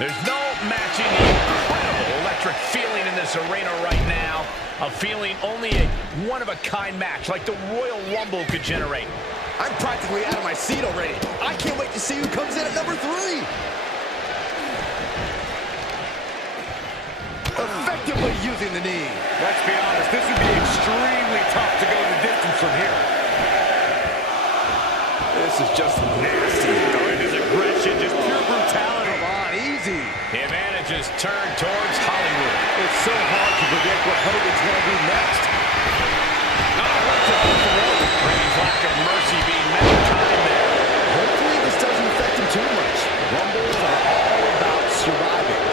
There's no matching the incredible electric feeling in this arena right now. A feeling only a one-of-a-kind match like the Royal Rumble could generate. I'm practically out of my seat already. I can't wait to see who comes in at number 3. Effectively using the knee. Let's be honest, this would be extremely tough to go the distance from here. This is just nasty. Going his aggression, just pure brutality. Come on, easy. The advantage is turned towards Hollywood. It's so hard to predict what Hogan's going to do next. Reigns' lack of mercy being met in time there. Hopefully this doesn't affect him too much. Rumbles are all about surviving.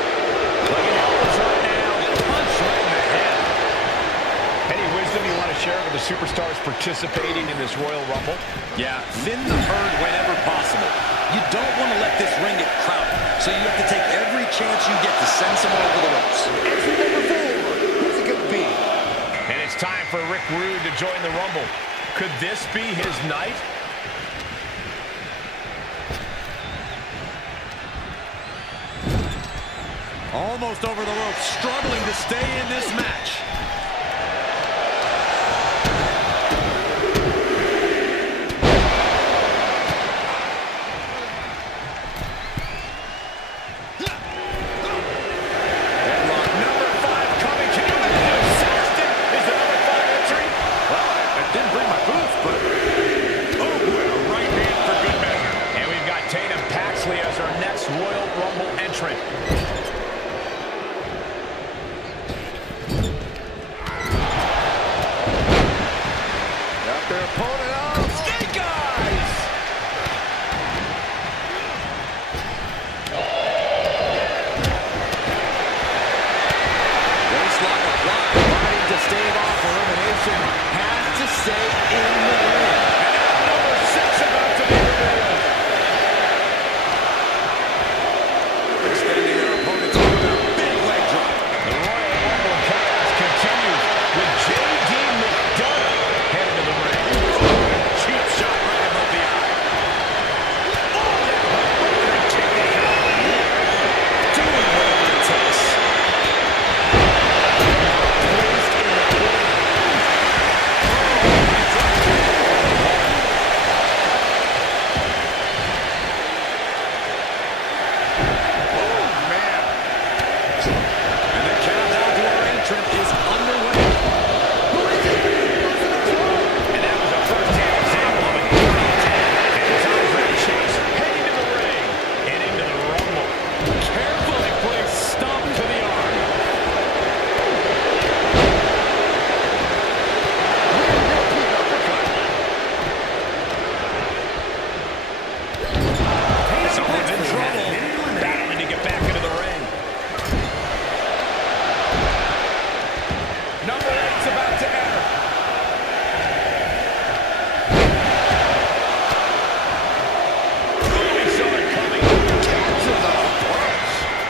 Look at elbows right now. Punch right in the head. Any wisdom you want to share with the superstars participating in this Royal Rumble? Yeah, thin the herd whenever possible. You don't want to let this ring get crowded, so you have to take every chance you get to send someone over the ropes. Entry number 4. Who's it going to be? And it's time for Rick Rude to join the Rumble. Could this be his night? Almost over the ropes, struggling to stay in this match.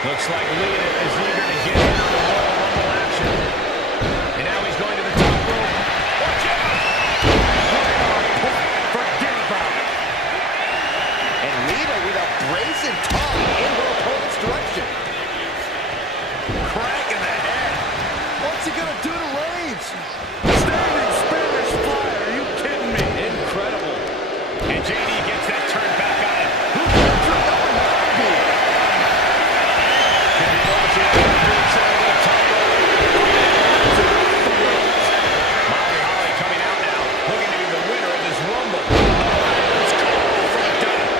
Looks like Lita is eager to get in on the Royal Rumble action. And now he's going to the top rope. Watch out! Forget about it. And Lita with a brazen tongue in her opponent's direction. Crank in the head. What's he going to do to Reigns? Standing Spanish fly. Are you kidding me? Incredible. And JD gets that turn back on him. Who can turn number 9 be? Molly Holly coming out now, looking to be the winner of this Rumble.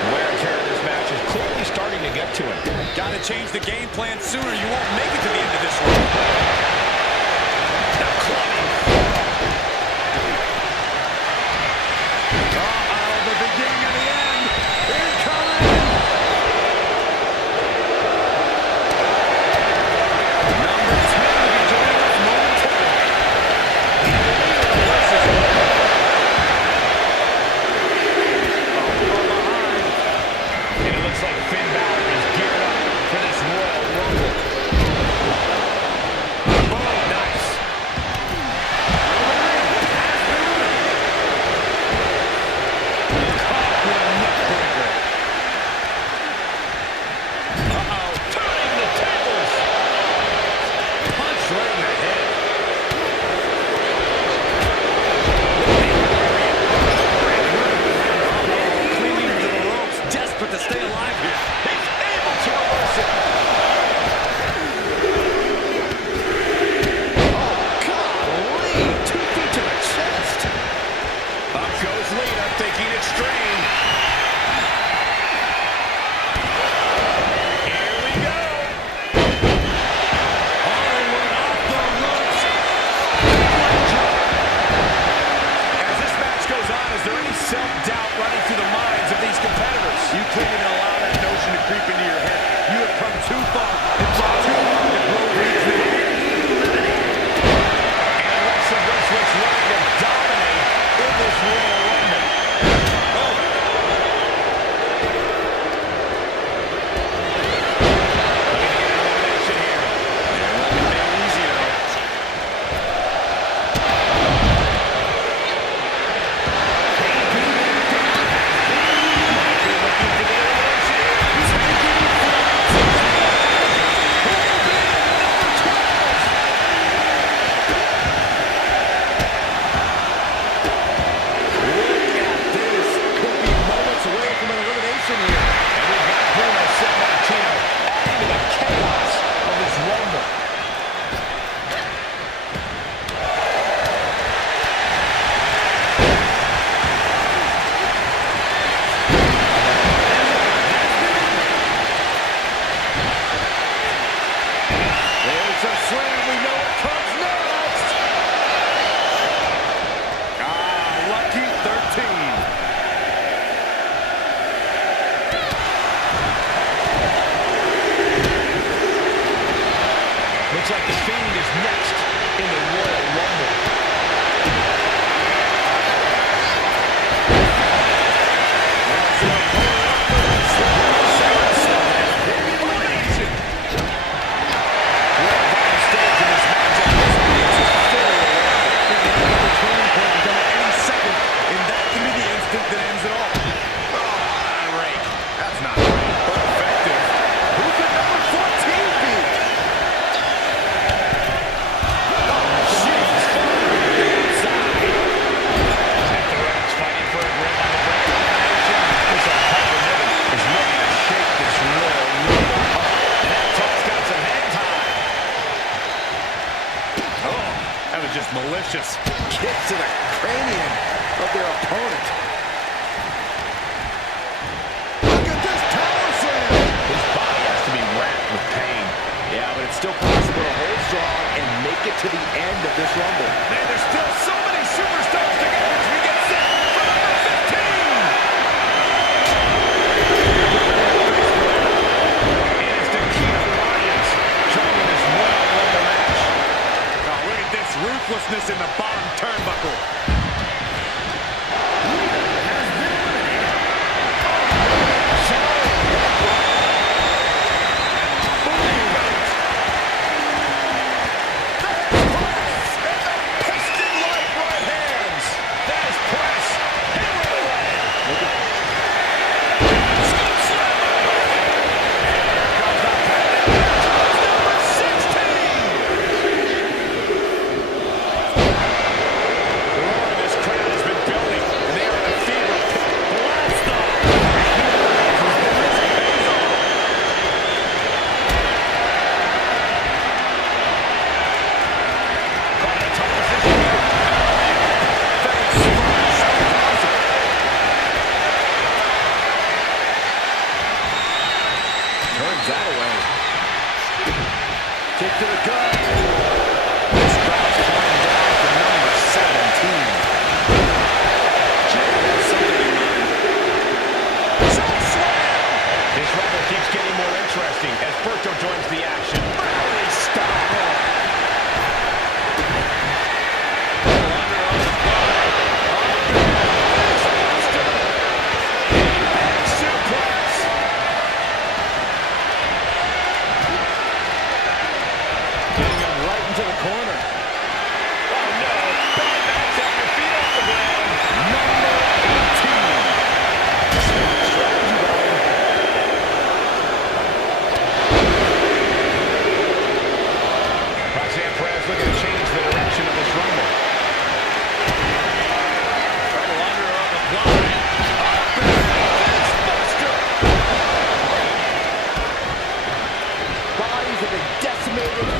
Wear and tear of this match is clearly starting to get to him. Got to change the game plan sooner. You won't make it to the end of this one. Now clubbing. The beginning of the end. Incoming. Number 10 will be joining us momentarily. And it looks like Finn Balor is geared up for this Royal Rumble. Boom, nice. Looks like the Fiend is next in the Royal Rumble. Just malicious. Kick to the cranium of their opponent. Look at this power slam. His body has to be racked with pain. Yeah, but it's still possible to hold strong and make it to the end of this Rumble. Man, there's still so many superstars to get as we get set for number 15. It is the King of Lions joining this Royal Rumble match. Oh, look at this ruthlessness in the bottom turnbuckle. Kick to the gut. This crowd's counting down for number 17. This Rumble keeps getting more interesting as Berto joins the action. Rally style.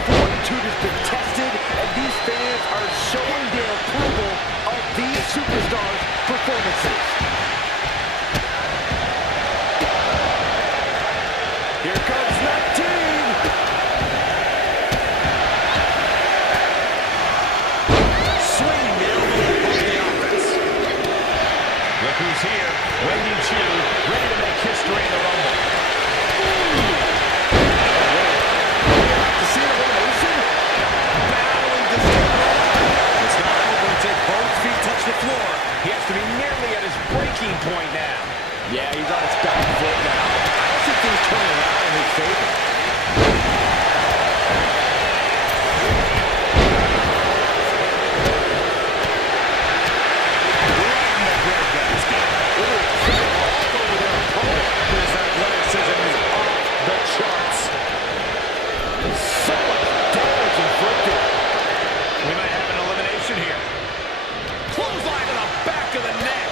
Fortitude has been tested, and these fans are showing their approval of these superstars' performances. Here comes 19. Swinging the elbow on the offense. Look who's here. Wendy Chu, ready to make history in the Rumble. The floor. He has to be nearly at his breaking point now. Yeah, he's on his back foot now. I don't think things turning around in his favor. Right in the breadbasket. Ooh, all over their opponent. His athleticism is off the charts. So much damage inflicted. We might have an elimination here. Clothesline to the back of the neck.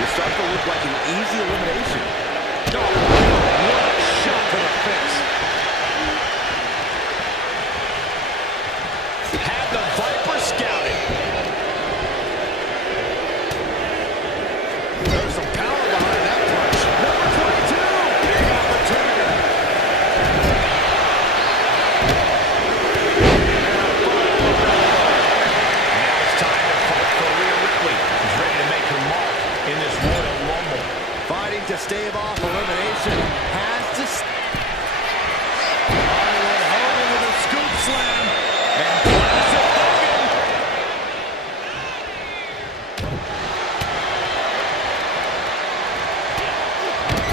This starts to look like an easy elimination. Oh, what a shot to the face. Had the Viper scouted. There's some power behind that punch. Number 22. Big opportunity. Now it's time to fight for Rhea Ripley. She's ready to make her mark in this Royal Rumble. Fighting to stave off elimination. Has to... Hogan with a scoop slam. And classic Hogan.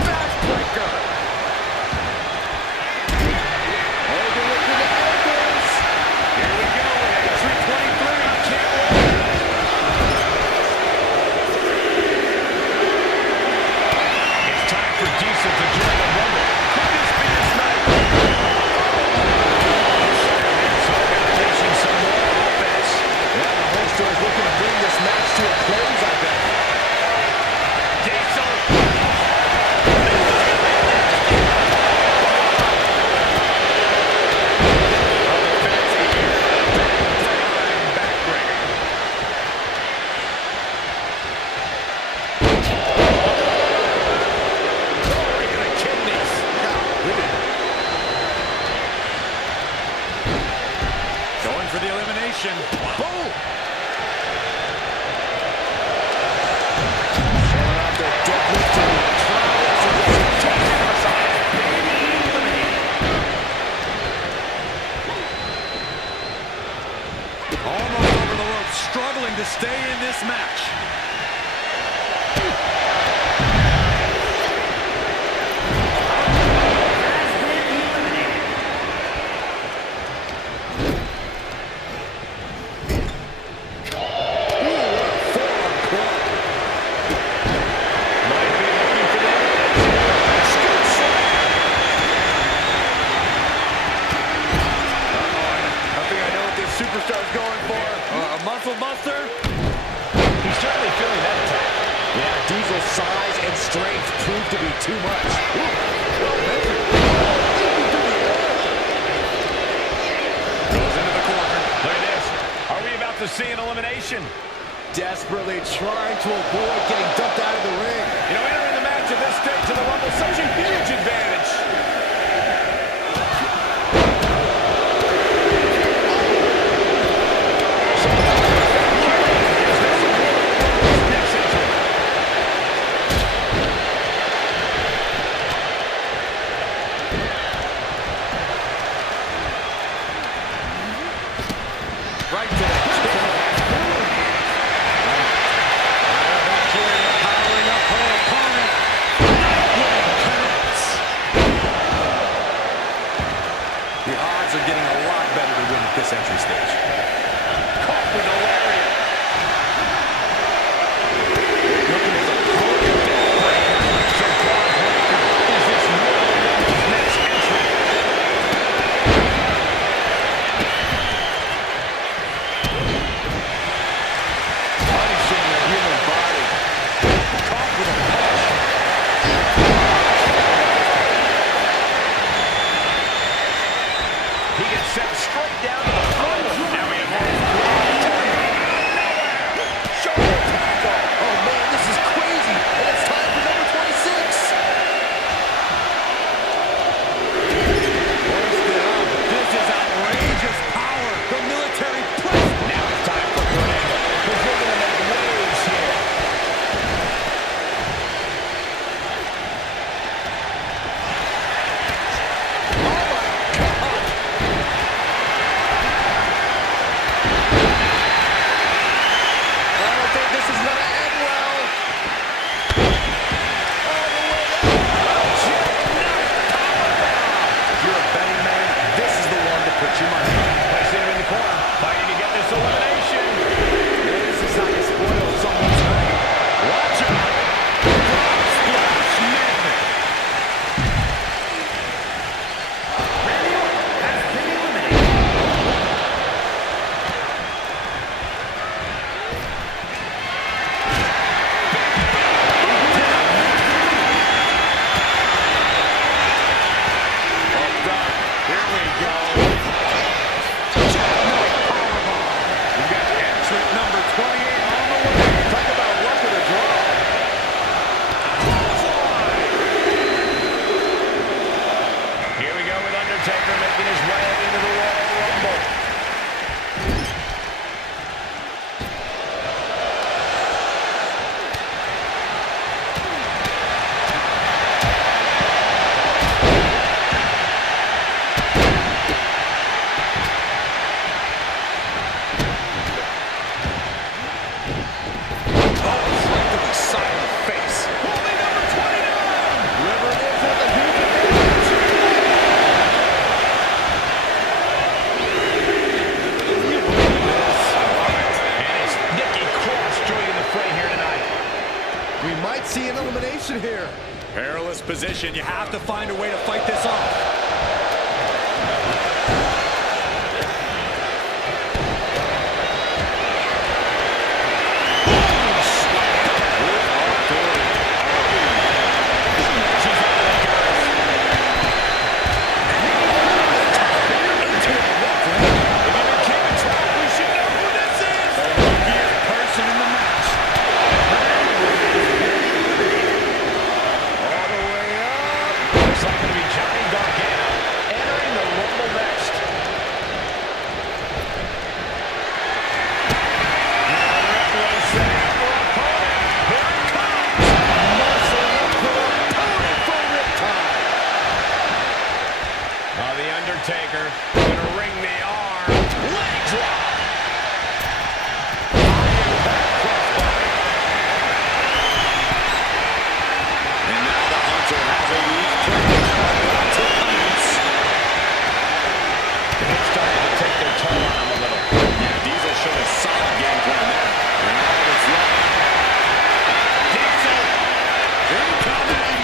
Backbreaker. Hogan looking at elbows. Here we go. Entry 23. I can't wait. It's time for Diesel to join the Rumble. Could this be his night? It's Hogan unleashing some more offense. Now the host is looking to bring this match to a close, I bet. Diesel. Going for the elimination. Boom. Showing off their deadlifting prowess against Almost over the ropes, struggling to stay in this match. Superstar's going for A muscle buster. He's certainly feeling that attack. yeah, Diesel's size and strength proved to be too much. Goes into the corner. Look at this. Are we about to see an elimination? Desperately trying to avoid getting dumped out of the ring. You know, entering the match at this stage of the Rumble, such a huge advantage. Right to the chin. Powering up her opponent. We might see an elimination here. Perilous position. You have to find a way to fight this off. Undertaker gonna ring the arm. Leg drop. And now the Hunter has a weak frame to pounce. It's starting to take their toll on him a little. Yeah, Diesel showed a solid game plan there. And all that's left. Diesel. Incoming.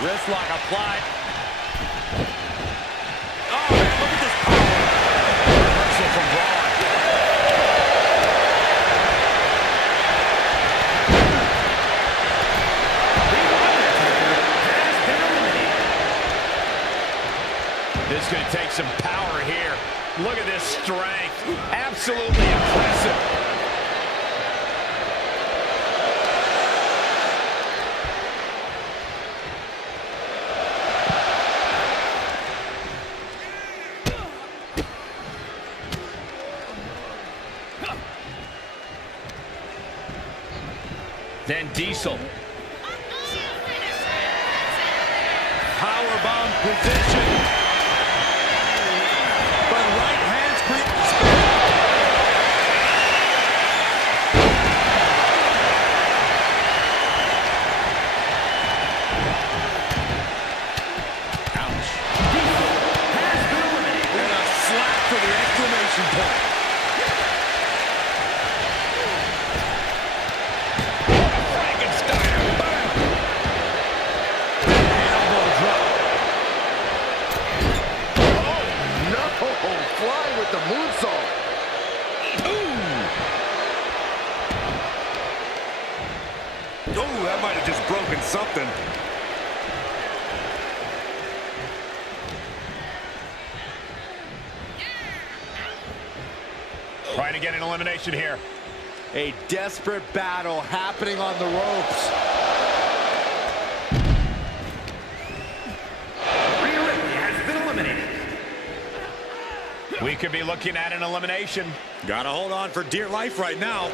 Wrist lock applied. Oh, man, look at this power. Reversal from Braun. This is going to take some power here. Look at this strength. Absolutely impressive. Then Diesel. Powerbomb position. But right hands creep. Ouch. And a slap for the exclamation point. With the moonsault. Oh, that might have just broken something. Trying to get an elimination here. A desperate battle happening on the ropes. We could be looking at an elimination. Gotta hold on for dear life right now.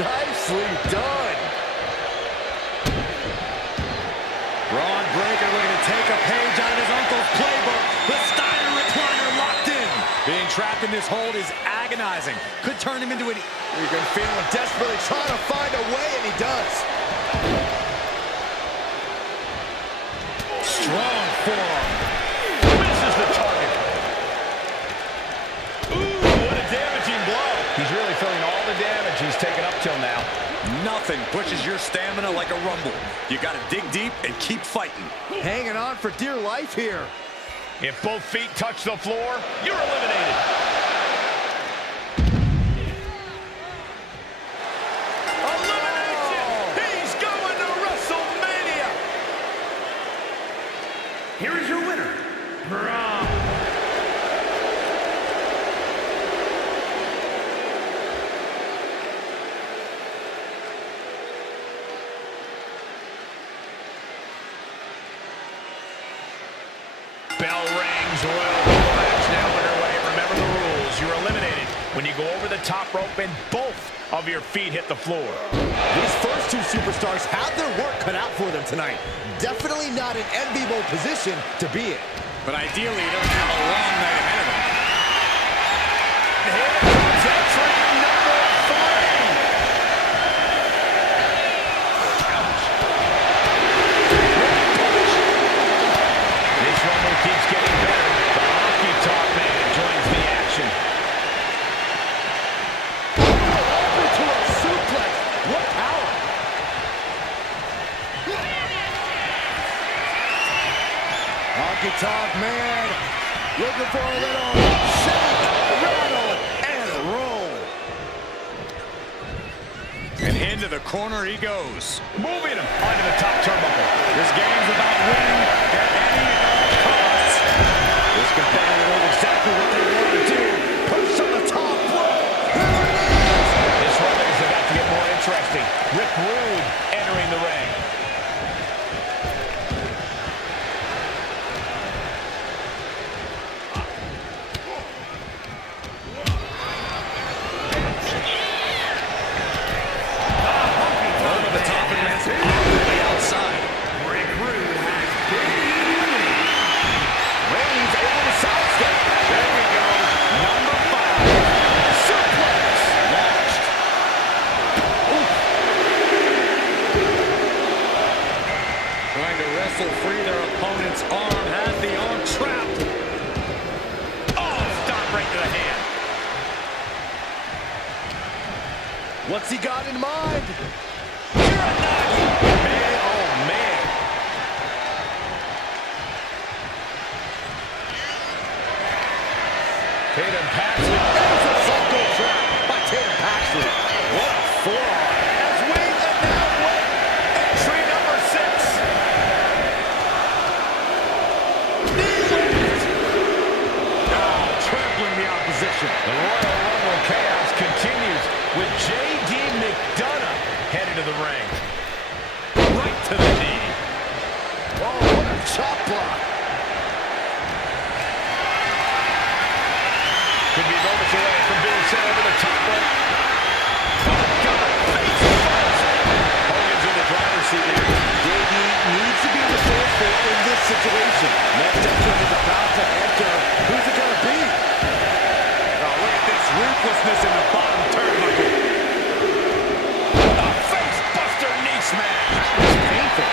Nicely done. Braun Breaker looking to take a page out of his uncle's playbook. The Steiner recliner locked in. Being trapped in this hold is agonizing. Could turn him into an... You can feel him desperately trying to find a way, and he does. Strong forearm. Misses the target. Ooh, what a damaging blow. He's really feeling all the damage he's taken up till now. Nothing pushes your stamina like a rumble. You got to dig deep and keep fighting. Hanging on for dear life here. If both feet touch the floor, you're eliminated. Elimination! He's going to WrestleMania! Here is your winner, Braun. Bell rings, Royal Rumble match now underway. Remember the rules. You're eliminated when you go over the top rope and both of your feet hit the floor. These first two superstars have their work cut out for them tonight. Definitely not an enviable position to be in. But ideally, he doesn't have a long night ahead of him. Here comes entry number 3. Ouch. This rumble keeps getting better. The Honky Tonk Man joins the action. Over to a suplex. What power. Honky Tonk Man looking for a little shake, rattle, and roll. And into the corner he goes. Moving him onto the top turnbuckle. This game's about winning at any and all costs. This competitor knows exactly what they want to do. Push on the top rope. Here it is. This rumble is about to get more interesting. Rick Rude entering the ring. Over the top and lands on the outside. Rick Rude has been Reigns able to sidestep. There we go. Number 5. Suplex. Launched. Trying to wrestle free their opponent's arm. Has the arm trapped. Oh, stop right to the hand. What's he got in mind? Man, oh man. Tatum Paxley. There's a psycho trap by Tatum Paxley. What a forearm. As Wayne and now Wayne. Entry number 6. Trampling the opposition. The Royal Rumble chaos continues with J.D. McDonough headed to the ring. Right to the knee. Oh, what a chop block. Could be moments away from being sent over the top rope. Oh, God, face first. Hogan's in the driver's seat here. JD needs to be resourceful in this situation. Next entrant is about to enter. Who's it going to be? Oh, look at this ruthlessness in the bottom turnbuckle. A face buster knee smash. It's painful.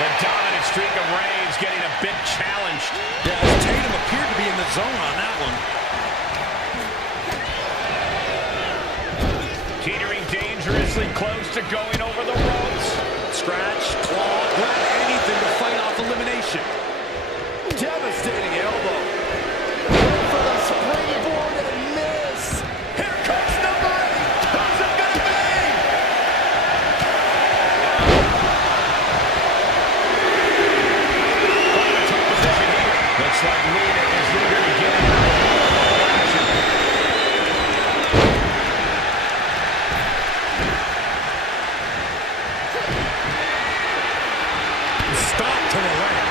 The dominant streak of Reigns getting a bit challenged. Yeah, Tatum appeared to be in the zone on that one. Teetering dangerously close to going over the ropes. Scratch, claw, grab anything to fight off elimination. Devastating elbow. Going for the springboard and miss. Here comes number 8. Who's it gonna be? From the top position here. Looks like Lita is eager to get into the action. Stop to the leg.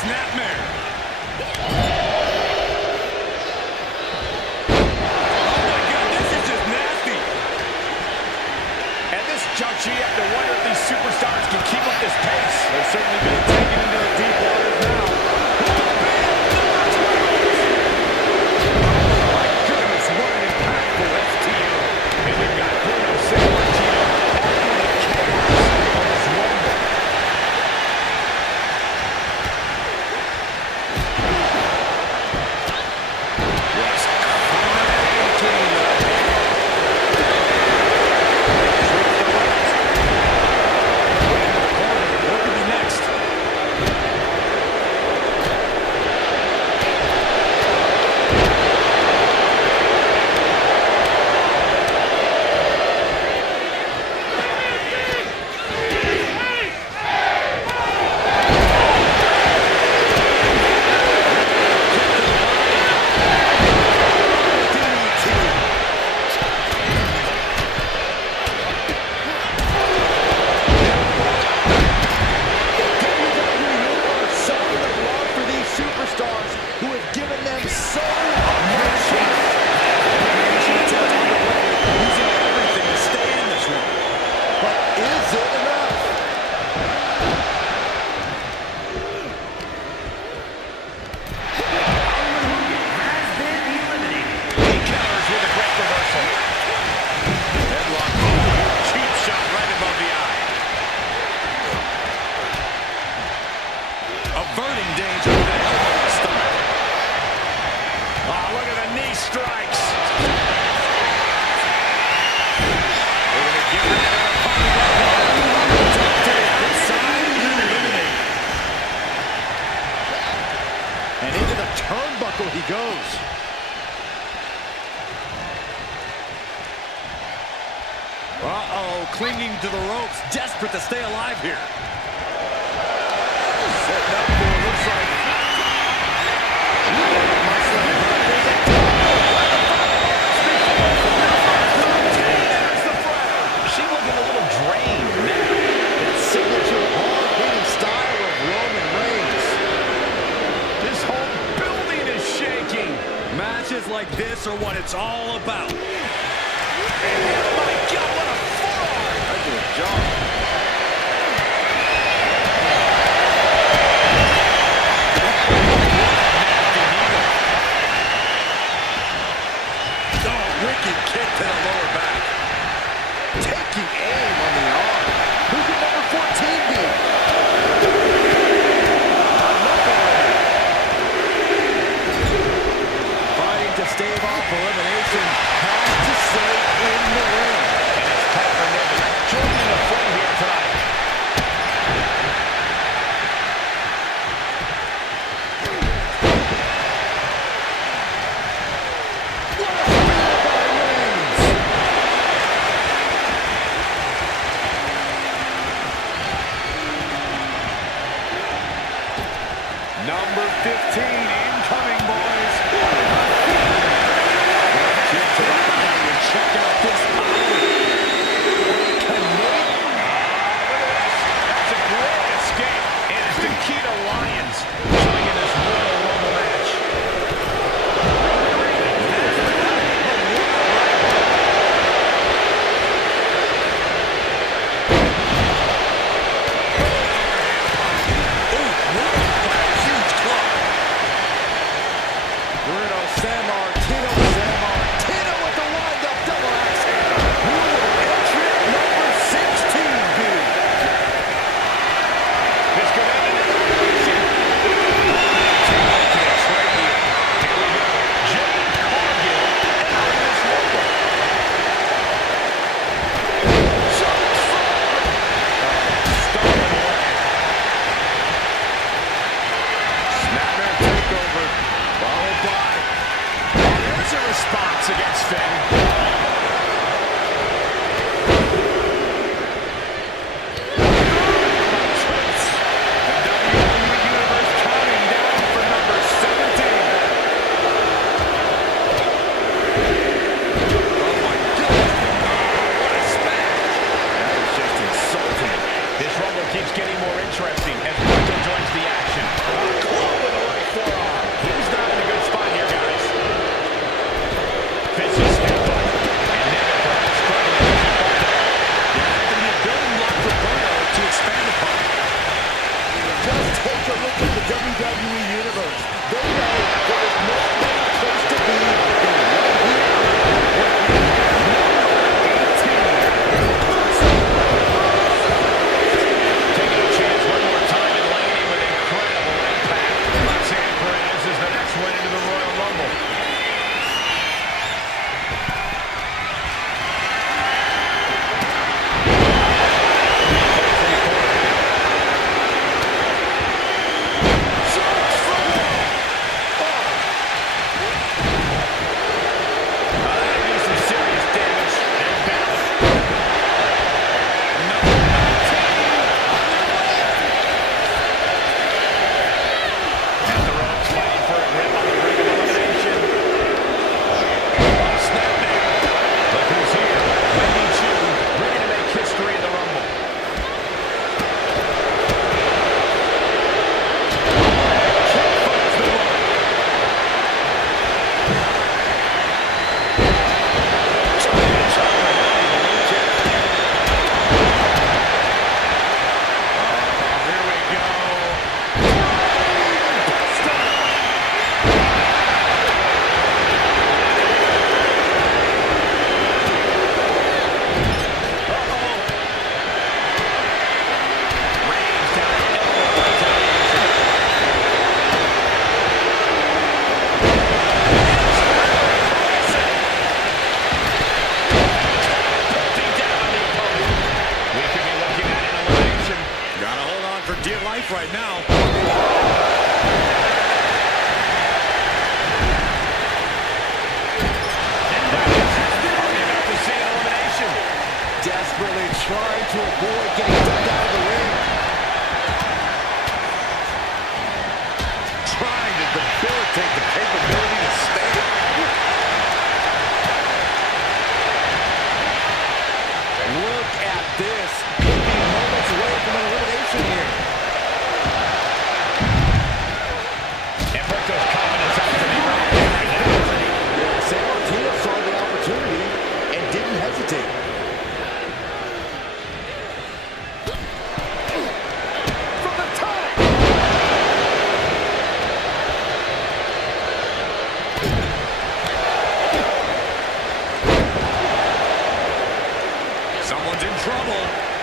snapmare. Juncture, you have to wonder if these superstars can keep up this pace. They're certainly being taken into the deep waters now. Oh my goodness, what an impactful STO. And we've got Bruno Sammartino adding the chaos of this Rumble. Just cranking the averting danger with that elbow stomach. Oh, look at the knee strikes. They're going to get rid of their opponent right now. To the outside and eliminate. And into the turnbuckle he goes. Uh-oh, clinging to the ropes, desperate to stay alive here. setting up for, looks like. She's looking a little drained now. That signature hard-hitting style of Roman Reigns. This whole building is shaking. Matches like this are what it's all about. Oh my God, what a forearm! That's a job. Wicked kick to the lower back. Taking aim on the arm. Who could number 14 be? Fighting to stave off elimination. Has to stay in the ring. And it's time for Neville joining the fray here tonight. Number 15 incoming, boys. Kick to the body and check out this power. That's a great escape. And it's Nikita Lyons showing in this Royal Rumble match. Bruno Sammartino with the wind-up double axe handle. Who will entrant number 16 be? This could end an elimination. Kicks right here. Here we go. Jade Cargill entering this Rumble. Shots fired. Stolen away. Snapmare takeover, followed by. Oh, there's a response against Finn. The WWE Universe counting down for number 17. Oh my goodness. What a smash. That is just insulting. This Rumble keeps getting more interesting as Michael joins the action. dear life right now. Desperately trying to avoid getting dumped out of the ring. Trying to debilitate the capability to stand. Look at this. Could be moments away from an elimination here. And work those confidence out to be right there. Yeah, San Martino saw the opportunity and didn't hesitate. From the top. Someone's in trouble.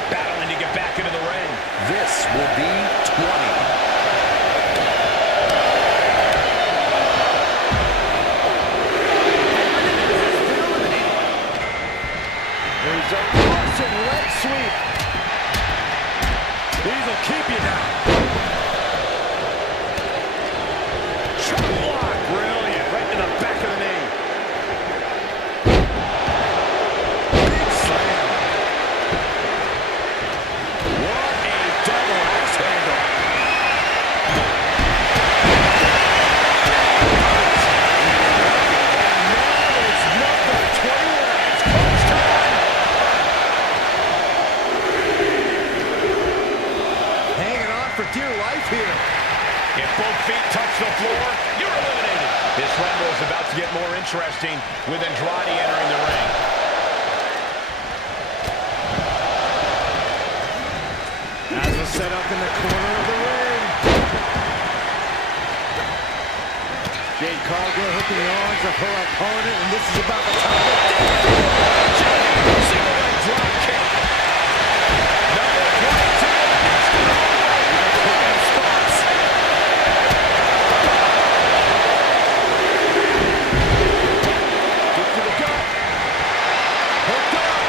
Battling to get back into the ring. This will be 20. There's a Russian leg sweep. These will keep you down. Chop block. Brilliant. Right to the back of the knee. Big slam. What a double axe handle. And now it's number 21. It's coach time. Hanging on for dear life here. If both feet touch the floor, you're eliminated. This Rumble is about to get more interesting with Andrade entering the ring. As a setup in the corner of the ring. Jade Cargill hooking the arms of her opponent, and this is about the time. Single leg drop kick. Number 22. Prime spots. Get to the gut. Hooked up.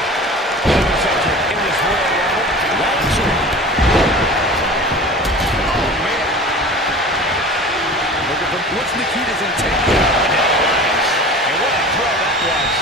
Eccentric in this Royal Rumble. Launcher. Oh, man. Looking for what's Nikita's intent? And what a throw that was.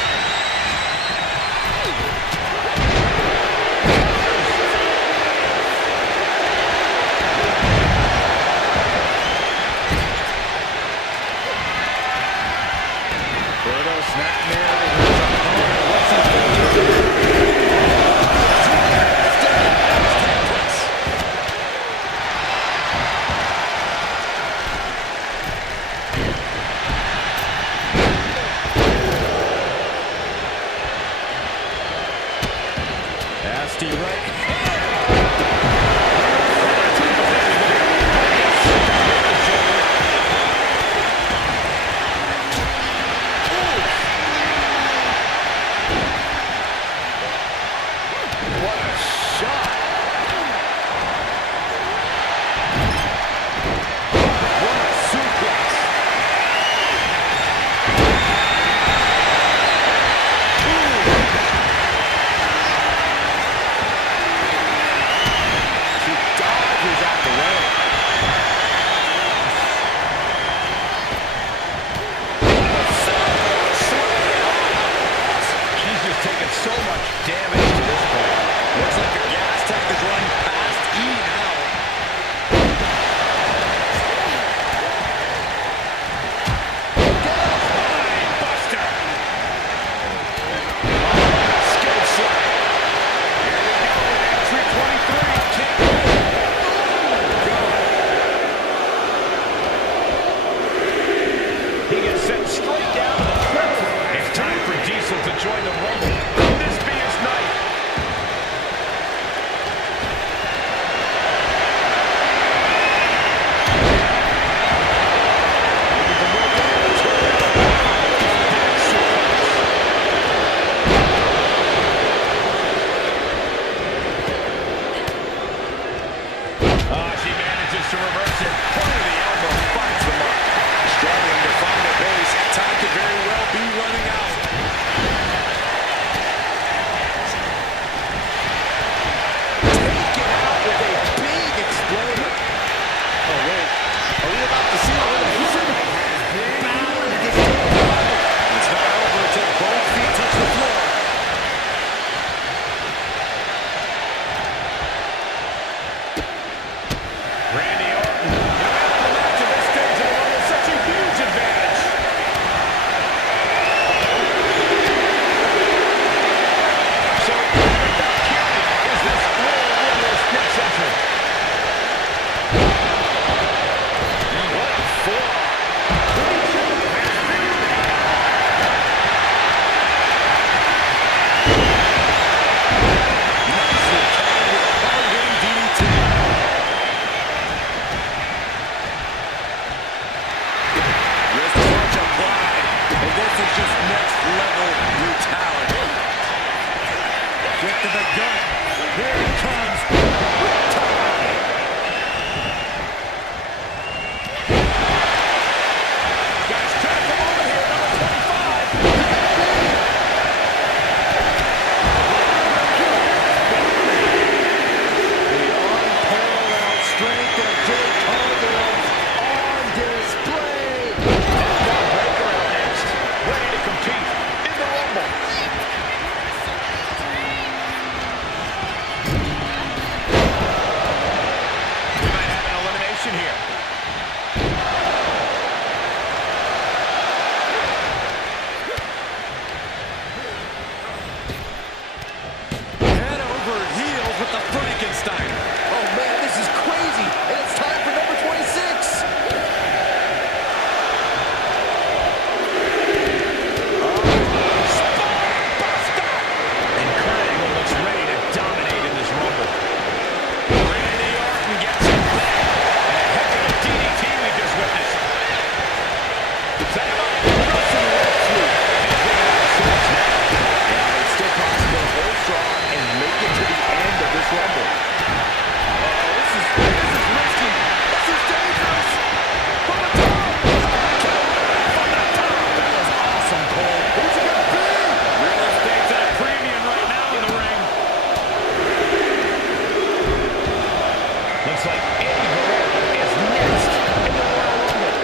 Looks like Eddie Guerrero is next in the Royal Rumble.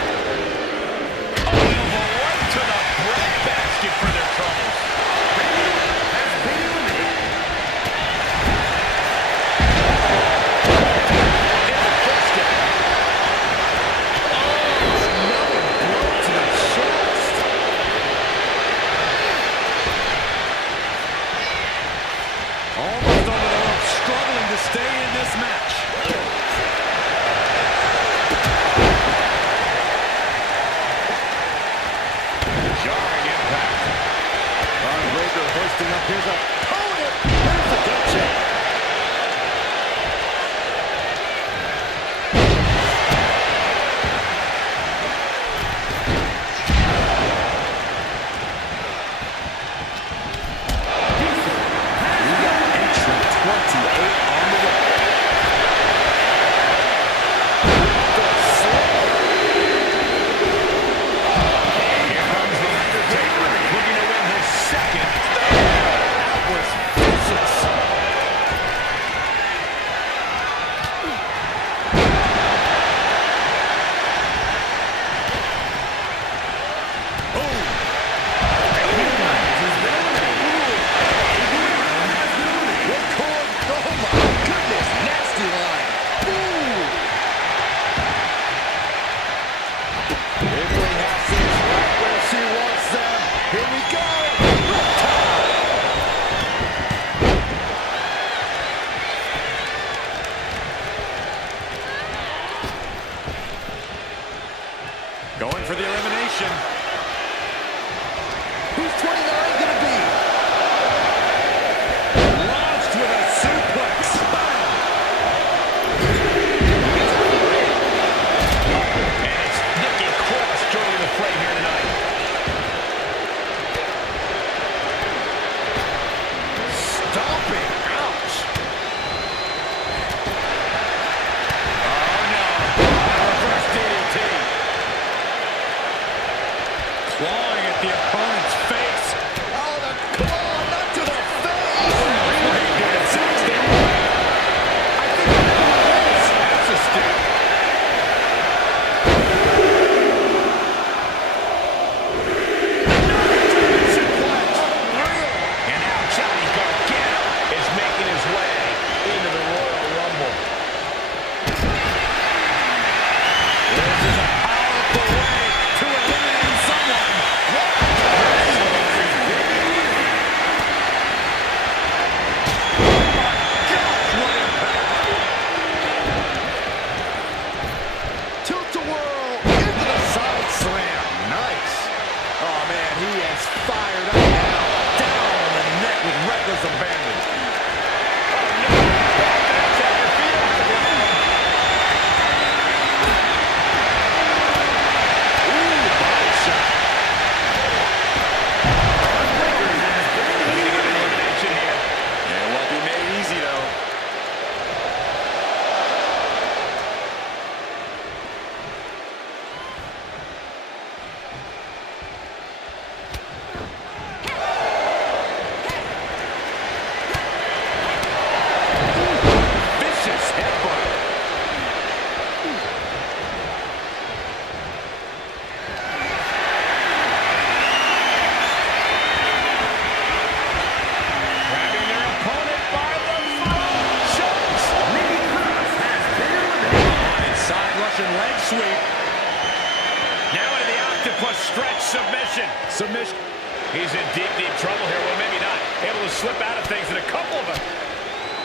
Oh, elbow right to the breadbasket for their troubles. Has been eliminated. In the biscuit. Another blow to the chest. Almost over the rope, struggling to stay in this match. Jarring impact. Braun Breaker hoisting up his opponent. There's the gut check. We got entrant 28 on the way. The slam. Here comes the Undertaker, looking to win his second. That was vicious. Oh my goodness, nasty line. Ooh. Italy has these right where she wants them. Here we go. Going for the elimination. Who's 29 gonna be? Launched with a suplex. And it's Nikki Cross joining the fray here tonight. Stomping. Ouch. Oh, no. Reverse DDT. Clawing at the opponent's face. Oh, the claw, not to the face. I think That's a stick. And now Johnny Gargano is making his way into the Royal Rumble. This is a powerful way to eliminate someone. Tilt-a-whirl into the side slam. Nice. Oh, man, he is fired up now. Down on the neck with reckless abandon. Ooh, body shot. Looking to get an elimination here. It won't be made easy, though. Vicious headbutt. Grabbing their opponent by the throat. Chokes. Inside Russian leg sweep. Now into the octopus stretch submission. Submission. He's in deep, deep trouble here. Well, maybe not. Able to slip out of things, and a couple of them.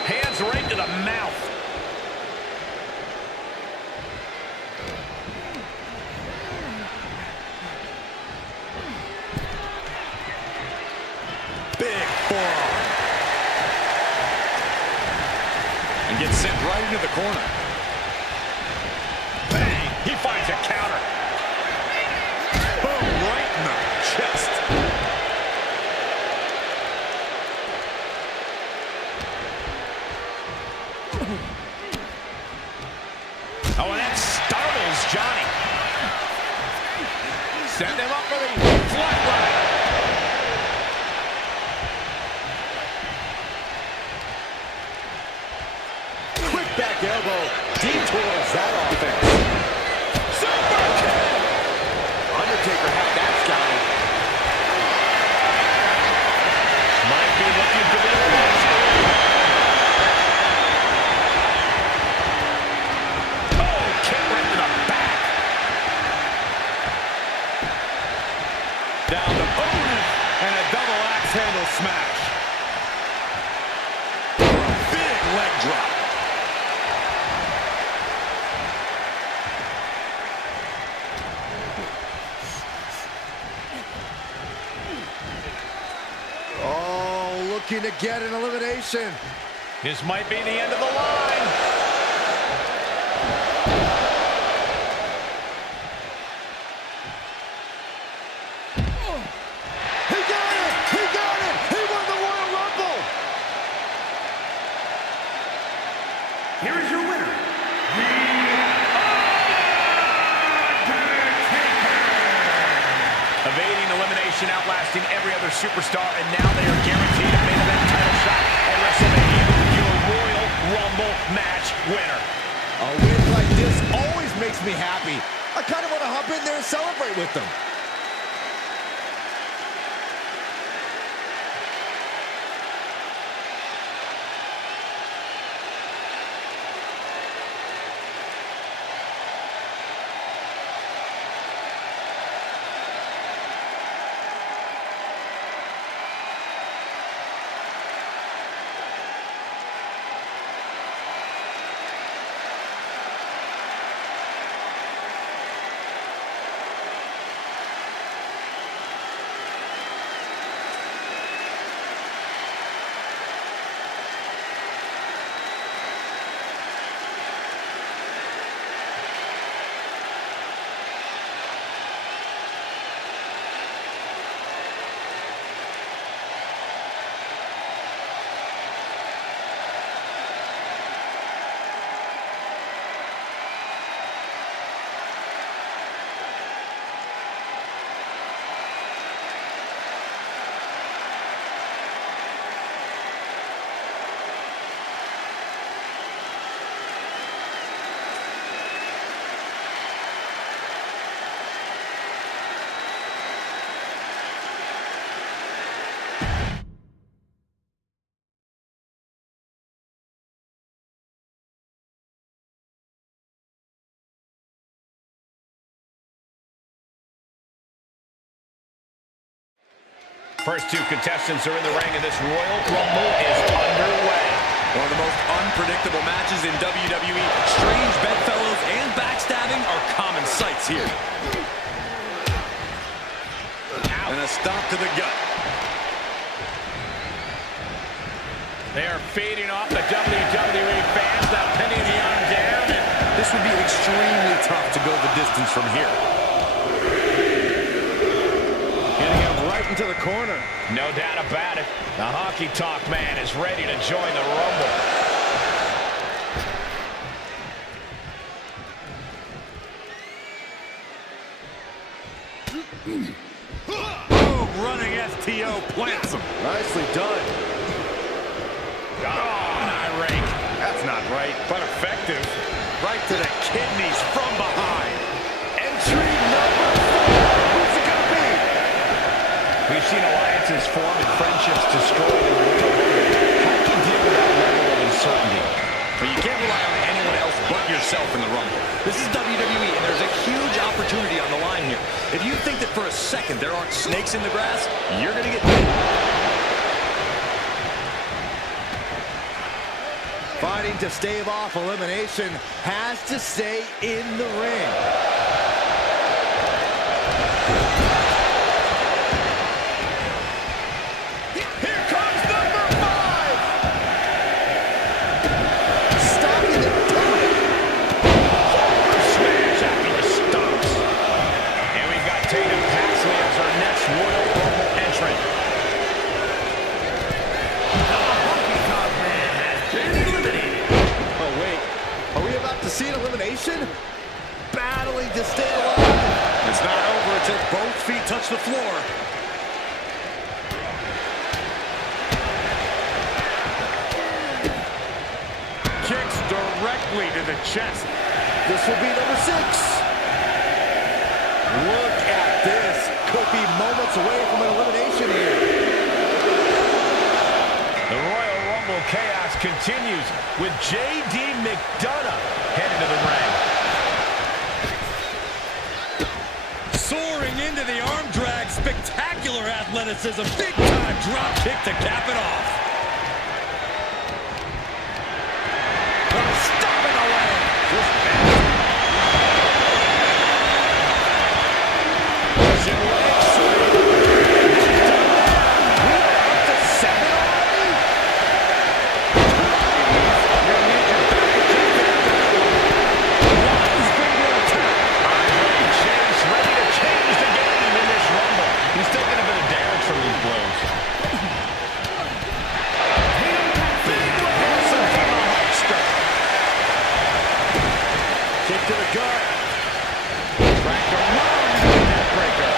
Hands right to the mouth. Big forearm. And gets sent right into the corner. Bang! He finds a counter. Boom, right in the chest. Oh, and that startles Johnny. Send him up for the flatline. Quick back elbow. Deep looking to get an elimination. This might be the end of the line. He got it! He got it! He won the Royal Rumble! Here is your winner, Evading elimination, outlasting every other superstar, and now they are guaranteed a main event title shot at WrestleMania. Your Royal Rumble match winner. A win like this always makes me happy. I kind of want to hop in there and celebrate with them. First two contestants are in the ring, and this Royal Rumble is underway. One of the most unpredictable matches in WWE. Strange bedfellows and backstabbing are common sights here. And a stop to the gut. They are feeding off the WWE fans, now pinning the arm down. And this would be extremely tough to go the distance from here. Getting him right into the corner. no doubt about it, the Honky Tonk Man is ready to join the Rumble. Boom, running STO plants him. Nicely done. Oh, an eye rake. That's not right, but effective. Right to the kidneys from behind. Entry number 4. Who's it gonna be? We've seen alliances form and friendships destroyed in the Royal Rumble. How do you deal with that level of uncertainty? But you can't rely on anyone else but yourself in the Rumble. This is WWE, and there's a huge opportunity on the line here. If you think that for a second there aren't snakes in the grass, you're going to get bit. Fighting to stave off elimination, has to stay in the ring. Here comes number 5! Stopping the time. Smash after the stomps. And we've got Tatum Paxley as our next Royal Rumble entrant. Oh, wait. Are we about to see an elimination? Battling to stay alive. It's not over until both feet touch the floor. Kicks directly to the chest. This will be number 6. Look at this. Could be moments away from an elimination here. The Royal Rumble chaos continues with J.D. McDonough heading to the ring. Soaring into the arm drag. Spectacular athleticism. Big time drop kick to cap it off. Stop in the way. Pushing leg sweep. We are up to 7 already? Kick to the gut. Cracked around into the neck breaker.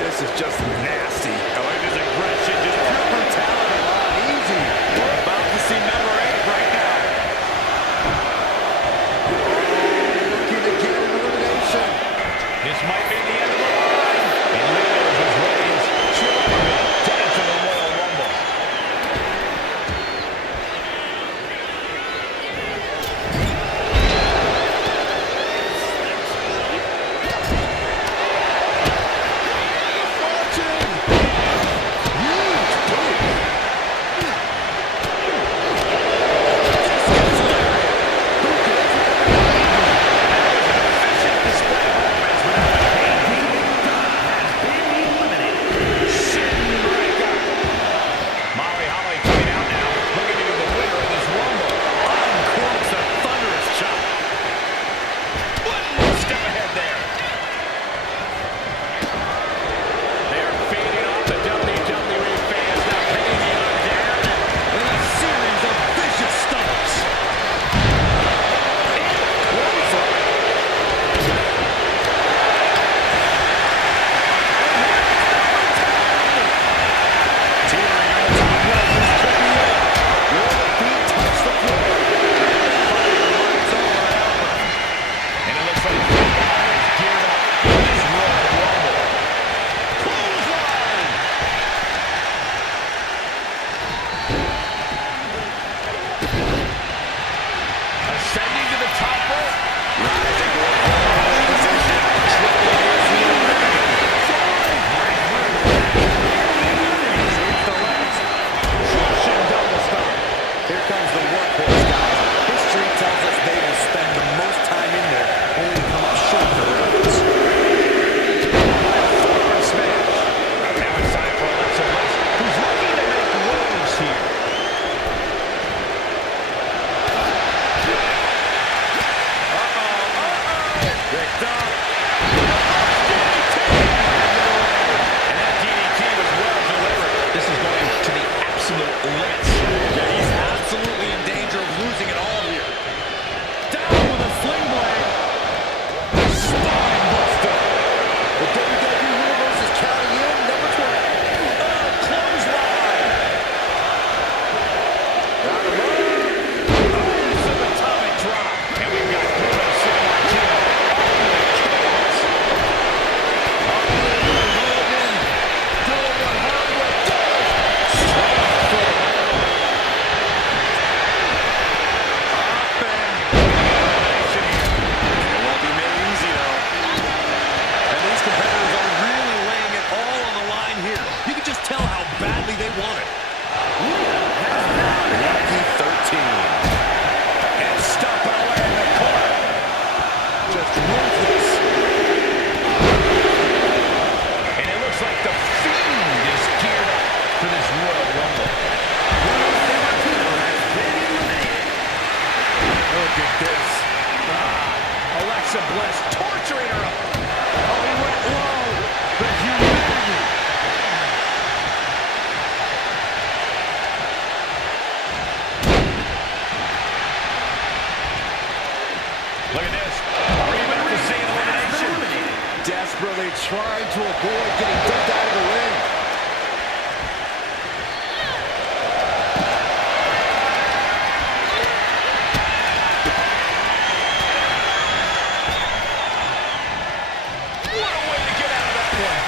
This is just nasty. Oh, look at his aggression, just pure brutality. Easy. We're about to see number 8 right now. Looking to get an elimination. This might be the end of the line. And look at his ratings chill up a bit to enter the Royal Rumble. Desperately trying to avoid getting dumped out of the ring. What a way to get out of that one.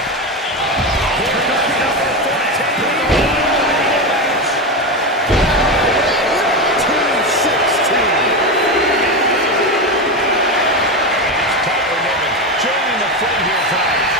Here comes number 14 with the match. 2-16. Tyler Niven joining the fray here tonight.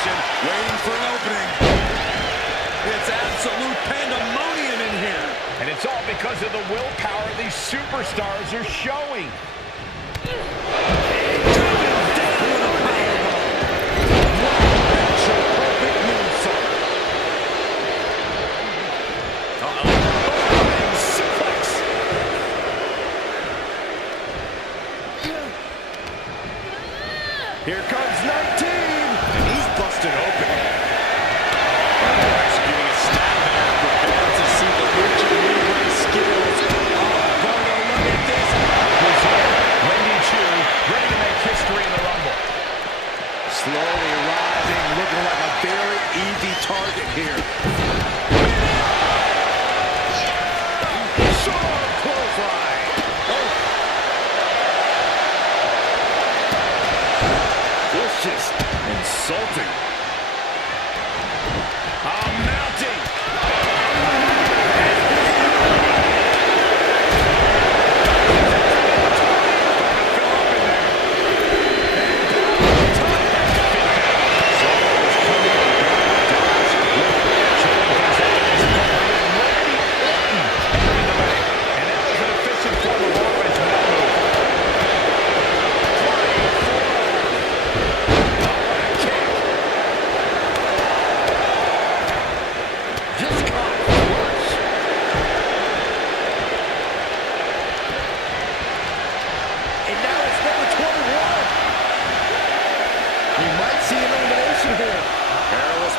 position, waiting for an opening. It's absolute pandemonium in here. And it's all because of the willpower these superstars are showing. Here comes 19, and he's busted open. Executing a snapback, prepared to see the Lucha Libre skills. Oh, Berto, look at this. Who's here? Wendy Chu, ready to make history in the Rumble. Slowly rising, looking like a very easy target here. Sharp clothesline. It's just insulting. Mounting.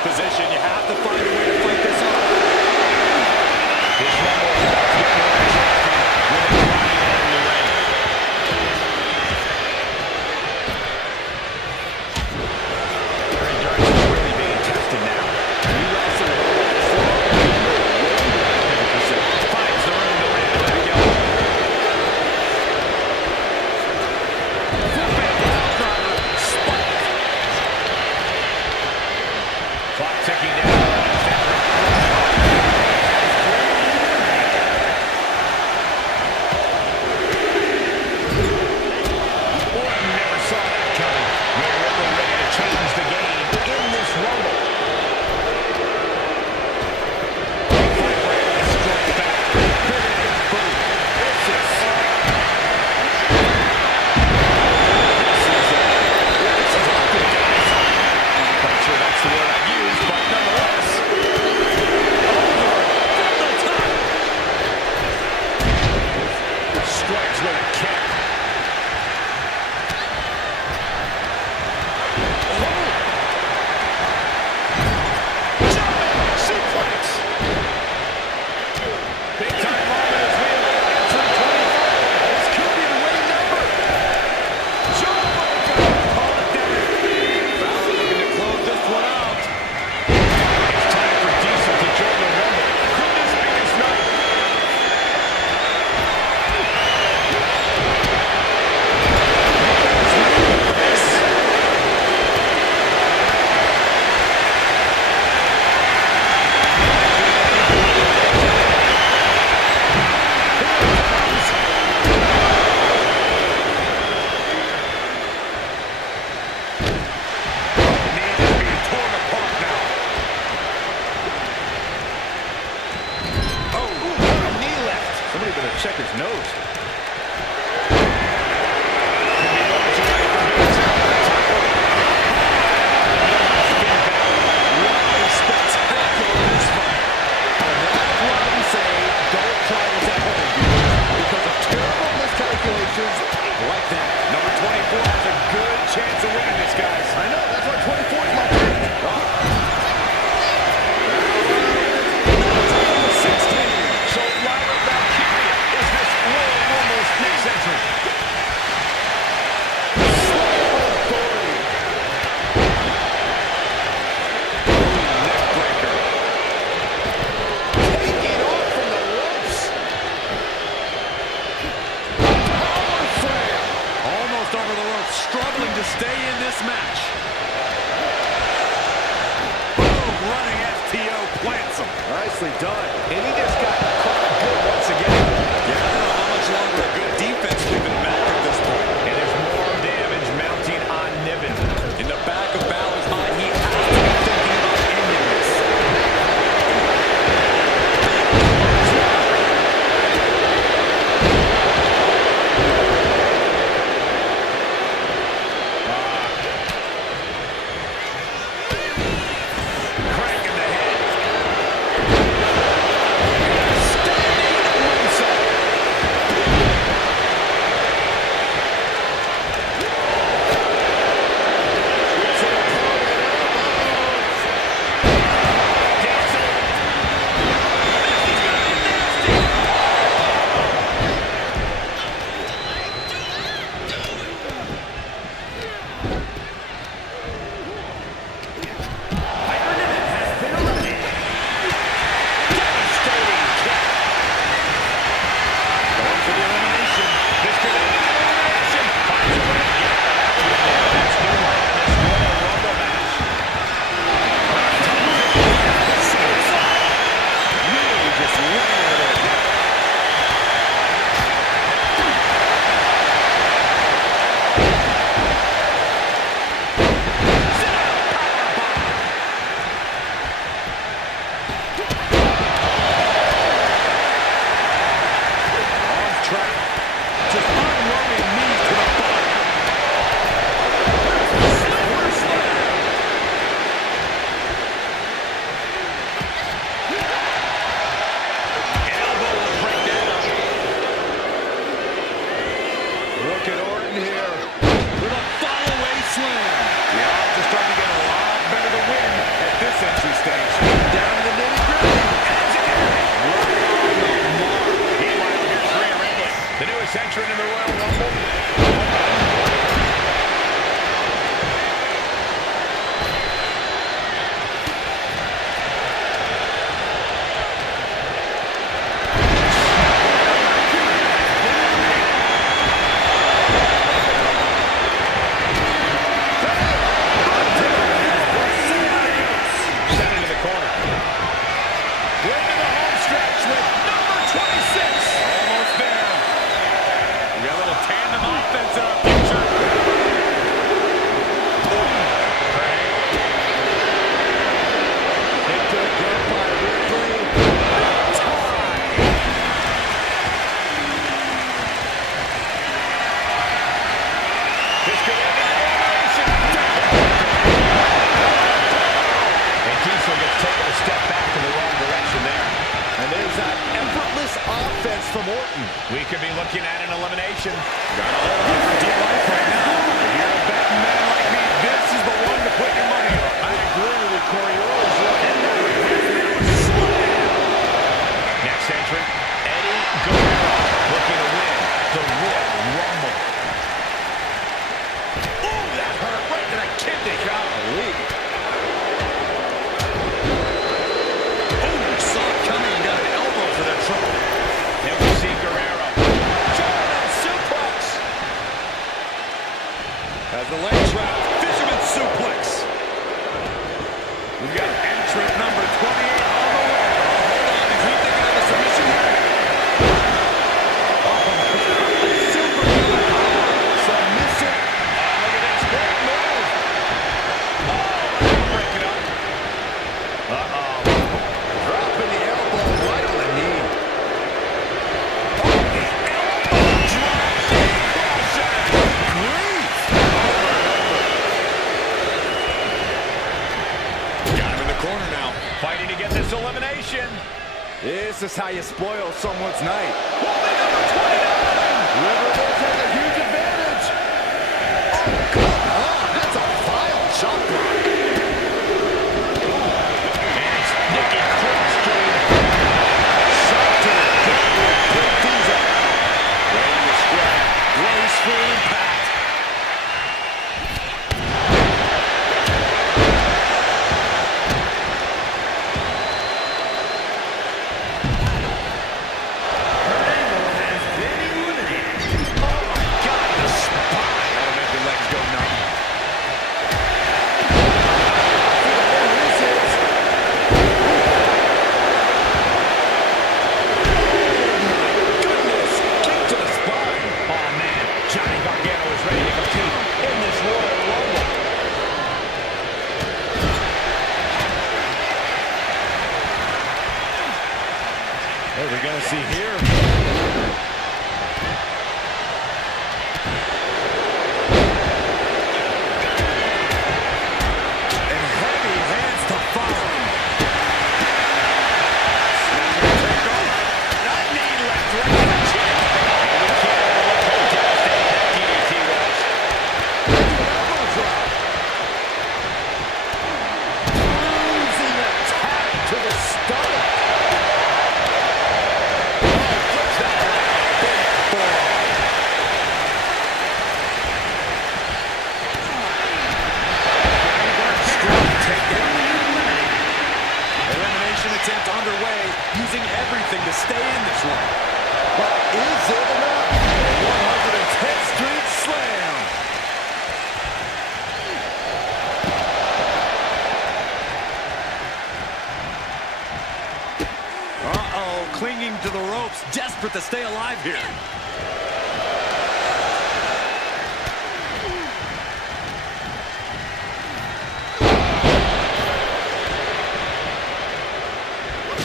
Position, you have to find a way to fight this off. This Rumble is about to get more interesting with everybody in the ring. Their endurance is really being tested now. We wrestle finds the room to land the back elbow. Spike. Clock ticking down. Never saw that coming. They're really ready to change the game in this Rumble. Struck back. Boom. This is awkward, guys. I'm quite sure that's the word I'd use, but nonetheless. Strikes with a kick. Suplex. Big time moment as we enter 24. This could be the winning number. Call it down. Balor looking to close this one out. It's time for Diesel to join the Rumble. Could this be his night? Check his nose. Like that. Number 24 has a good chance of winning this, guys. I know, that's why 24 is my pick. 16. So Lyra Valkyria is this Royal Rumble's next entrant. Neckbreaker. Taking off from the ropes. Power slam. Almost over the ropes, struggling to stay in this match. Boom, running FTO plants him. Nicely done. And he just got caught good once again. Yeah, I don't know how much longer a good defense will even matter at this point. And there's more damage mounting on Niven. In the back of Balor's mind, he has to end here. With a follow-away slam. The odds are starting to get a lot better to win at this entry stage. Down to the nitty-gritty. Meanwhile, here's Rhea Ripley, the newest entrant in the Royal Rumble. From Orton. We could be looking at an elimination. Got a whole different deal life right now. If you're a betting man like me, this is the one to put your money on. I agree with you, Corey. You're always right. And now next entrant, Eddie Guerrero, looking to win the Royal Rumble. Oh, that hurt right to the kidney. Golly. Oh, saw it coming and got an elbow for that trouble. And we see Guerrero. German suplex. As the leg trap, fisherman suplex. We've got entrant number 28 on the way. Hold on, is he thinking of a submission here? Superhuman power. Submission. Look at this great move. Break it up. Dropping the elbow right on the knee. Corner now. Fighting to get this elimination. This is how you spoil someone's night. Holding number 29. River has a huge advantage. Oh, come on. That's a vile shot block. And it's Nikki Cross joining the Shot to the gut with Big Diesel. Ready to strike. Brace for impact. What are we going to see here? And heavy hands to follow. That knee left right on the chin. And we can't overlook how devastating that DDT was. Elbow drop. Bruising attack to the stomach. Attempt underway, using everything to stay in this one. But is it enough? 110th Street Slam. Uh-oh, clinging to the ropes, desperate to stay alive here.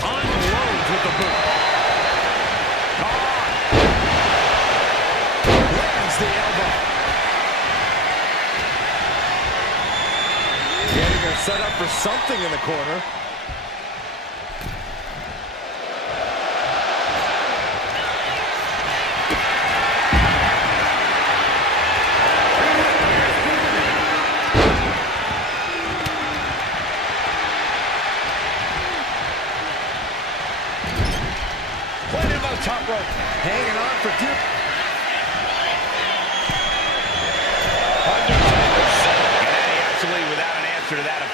Unloads with the boot. Lands the elbow. Getting her set up for something in the corner.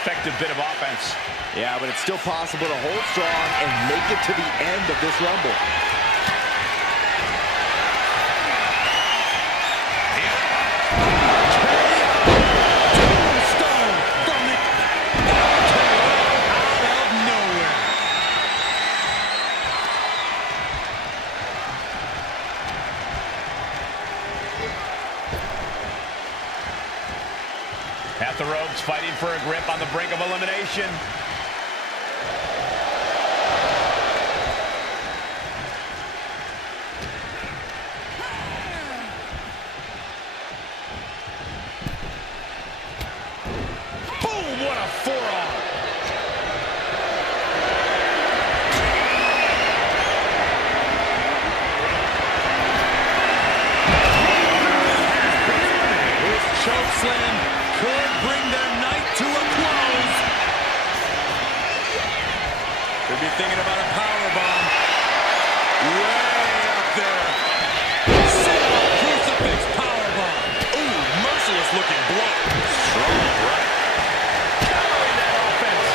effective bit of offense. Yeah, but it's still possible to hold strong and make it to the end of this Rumble. At the ropes, fighting for a grip on the brink of elimination. Boom, what a forearm. This choke slam could bring their night to a close. Could be thinking about a powerbomb. Way up there. Sit-up crucifix powerbomb. Ooh, merciless looking blow. Strong right. Covering that offense.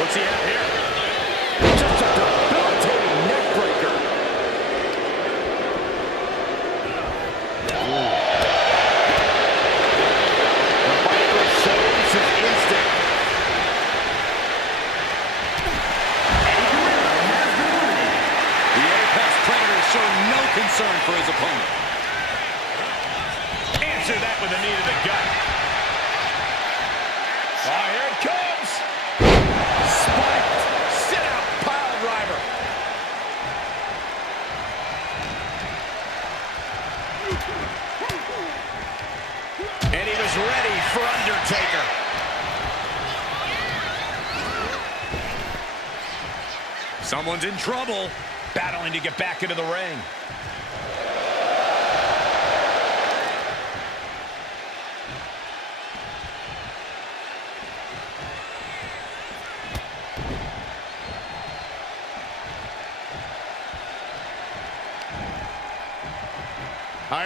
What's he have here? Just a debilitating neck breaker. Concern for his opponent. Answer that with a knee to the gut. Oh, here it comes. Spiked. Sit out. Pile driver. And he was ready for Undertaker. Someone's in trouble. Battling to get back into the ring.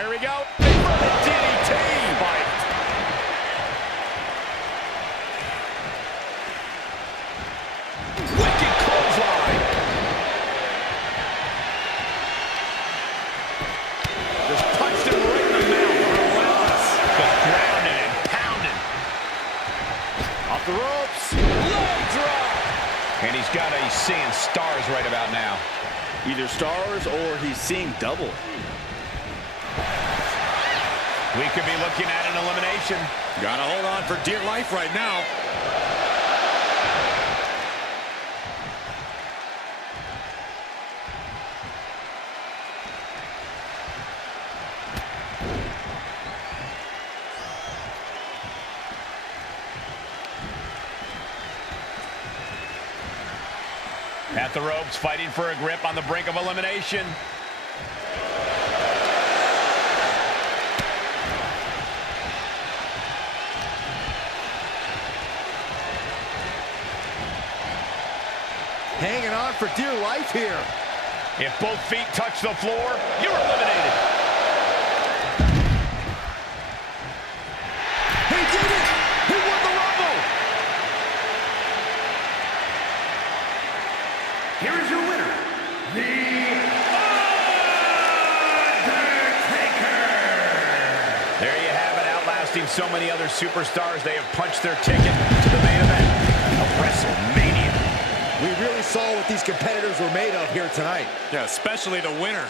Here we go. DDT. Wicked clothesline. Just punched him right in the mouth. Relentless. Just grounded and pounded. Off the ropes. Low drop. And he's seeing stars right about now. Either stars or he's seeing double. We could be looking at an elimination. Gotta hold on for dear life right now. At the ropes, fighting for a grip on the brink of elimination. Hanging on for dear life here. If both feet touch the floor, you're eliminated. He did it! He won the Rumble! Here is your winner, The Undertaker. There you have it, outlasting so many other superstars. They have punched their ticket to the main event of WrestleMania. We really saw what these competitors were made of here tonight. Yeah, especially the winner.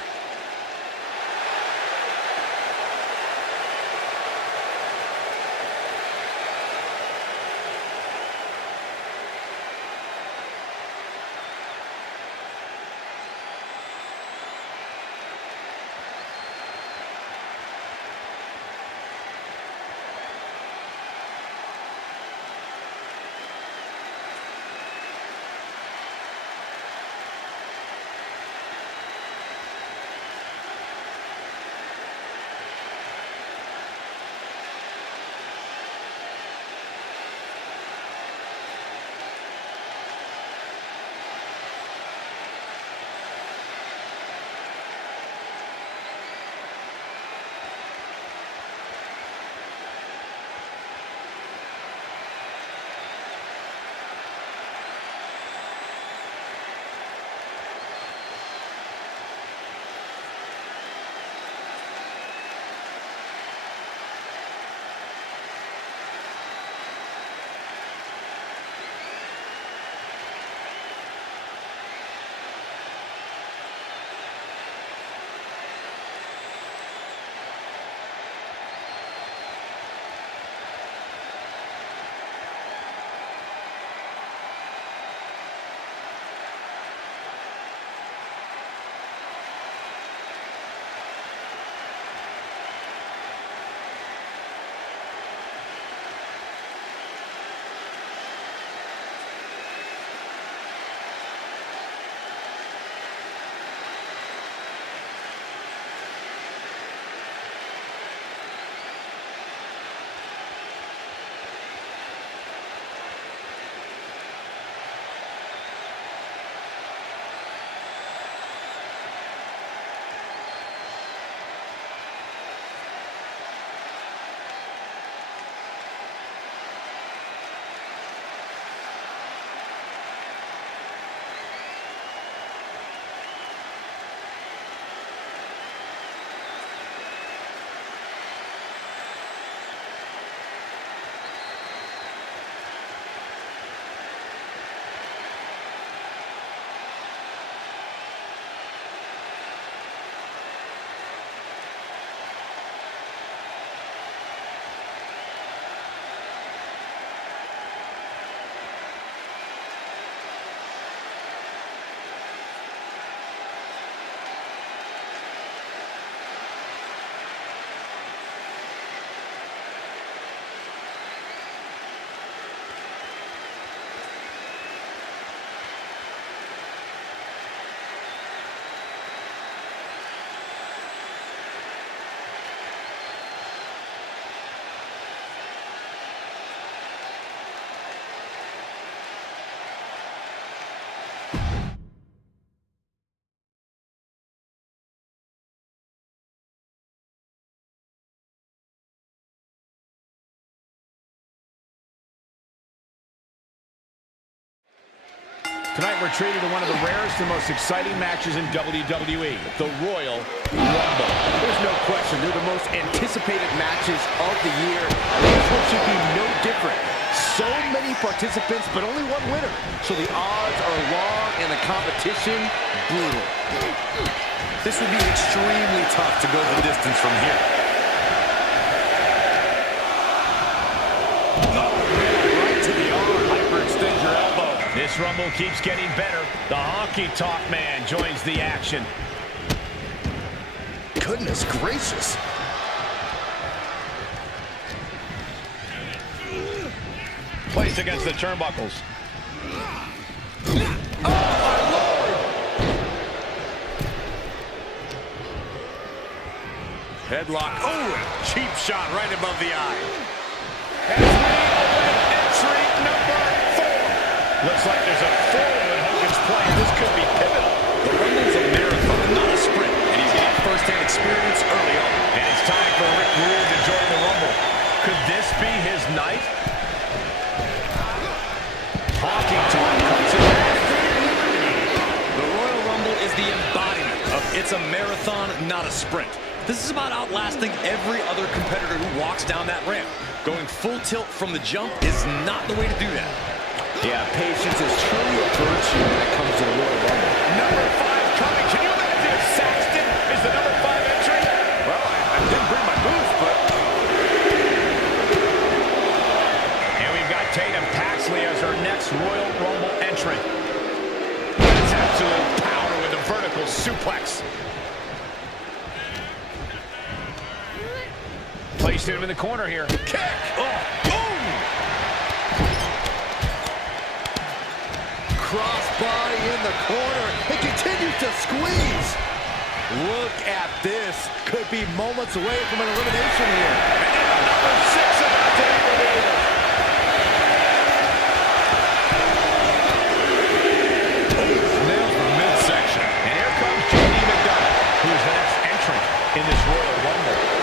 Tonight we're treated to one of the rarest and most exciting matches in WWE, the Royal Rumble. There's no question, they're the most anticipated matches of the year, and this one should be no different. So many participants, but only one winner. So the odds are long and the competition brutal. This would be extremely tough to go the distance from here. Right to the arm. Hyperextend your elbow. This Rumble keeps getting better. The Honky Tonk Man joins the action. Goodness gracious. Placed against the turnbuckles. Headlock. Oh, cheap shot right above the eye. As we await entry number 4. Looks like there's a forward in Hogan's plan. This could be pivotal. The Rumble's a marathon, not a sprint, and he's got first-hand experience early on. And it's time for Rick Rude to join the Rumble. Could this be his night? Honky Tonk cuts it back. The Royal Rumble is the embodiment of it's a marathon, not a sprint. This is about outlasting every other competitor who walks down that ramp. Going full tilt from the jump is not the way to do that. Yeah, patience is truly a virtue when it comes to the Royal Rumble. Number 5 coming. Can you imagine if Saxton is the number 5 entry? Well, I didn't bring my booth, but... And we've got Tatum Paxley as our next Royal Rumble entrant. That's absolute power with a vertical suplex. Placed him in the corner here. Kick! Oh, boom! Crossbody in the corner. It continues to squeeze. Look at this. Could be moments away from an elimination here. And number 6 about to be revealed. Nails the midsection. And here comes J.D. McDonald, who's the next entrant in this Royal Rumble.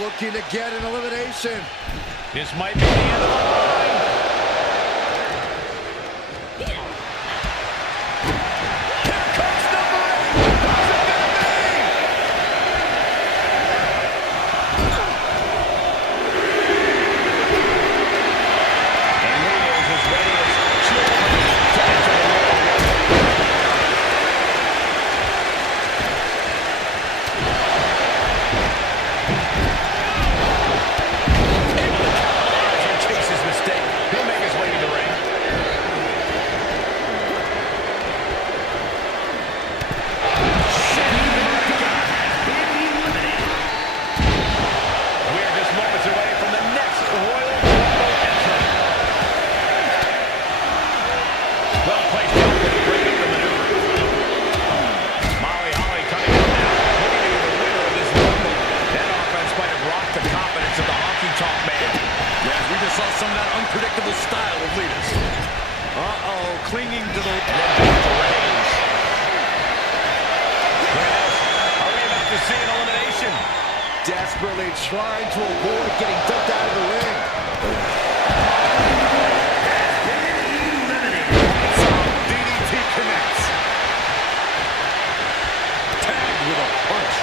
Looking to get an elimination. This might be the end of the line. Here comes number 8. Who's it gonna be? And he is as ready as children to enter the Royal Rumble. Some of that unpredictable style will lead us. Uh-oh, clinging to the... And then back to REIGNS. Are we about to see an elimination? Desperately trying to avoid getting dumped out of the ring. DDT connects. Tagged with a punch.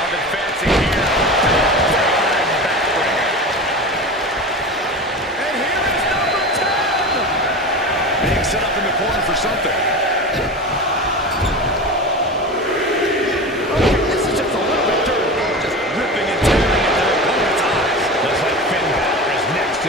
Nothing fancy here. Set up in the corner for something. Okay, this is just a little bit dirty. Just ripping and tearing at their opponent's eyes. Looks like Finn Balor is next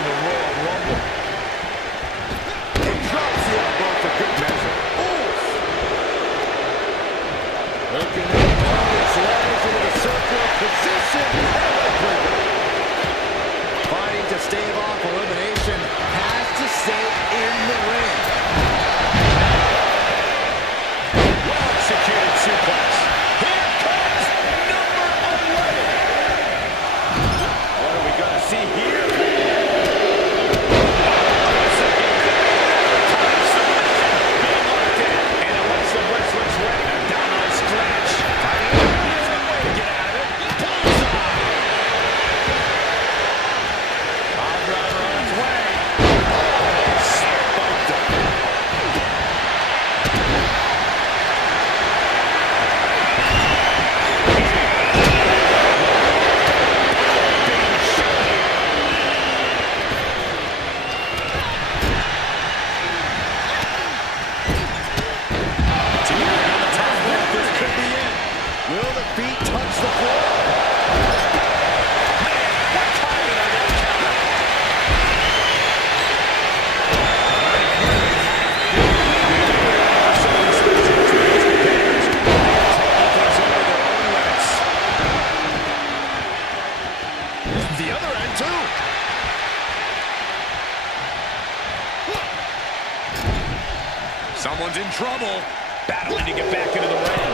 battling to get back into the ring.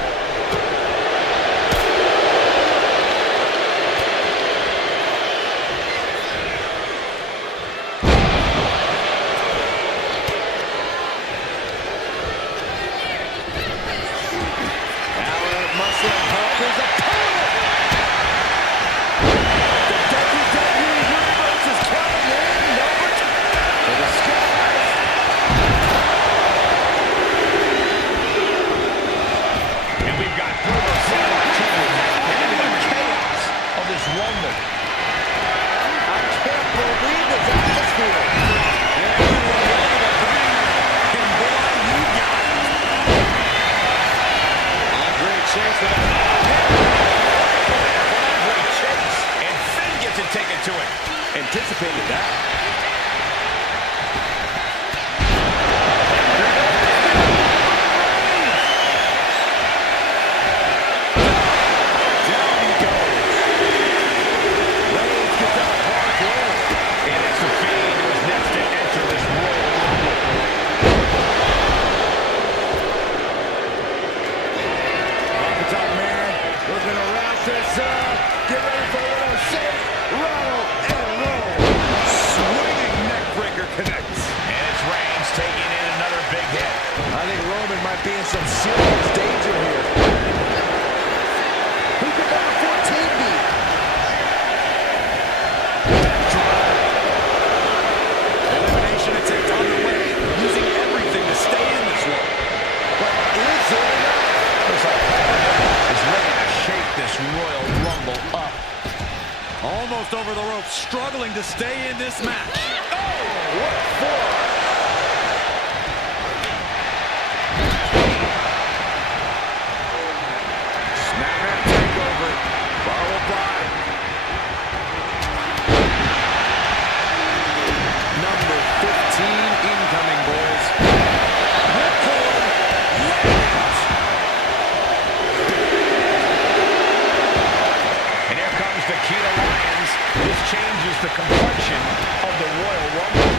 Allen must have helped his opponent. The WWE Universe is coming in. Number 2 to the skies. And we've got Bruno Sammartino into the chaos of this Rumble. I can't believe this atmosphere. Everyone wanted a banger, and boy, you got it. Great chase with a great chase. And Finn gets it taken to it. Anticipated that. Down he goes. Reigns gets out hard way. And it's the Fiend who is next to enter this Royal Rumble. Off the top man, looking to wrap this up. Get ready for a little shake, rattle, and roll. Swinging neck breaker connects. And it's Reigns taking in another big hit. I think Roman might be in some serious danger here. Who could number 14 be? Elimination attempt underway, using everything to stay in this one. But is it enough? Looks like is ready to shake this Royal Rumble up. Almost over the ropes, struggling to stay in this match. What for? Snapmare takeover, followed by number 15 incoming, boys. And here comes the key to Lions. This changes the complexion of the Royal Rumble.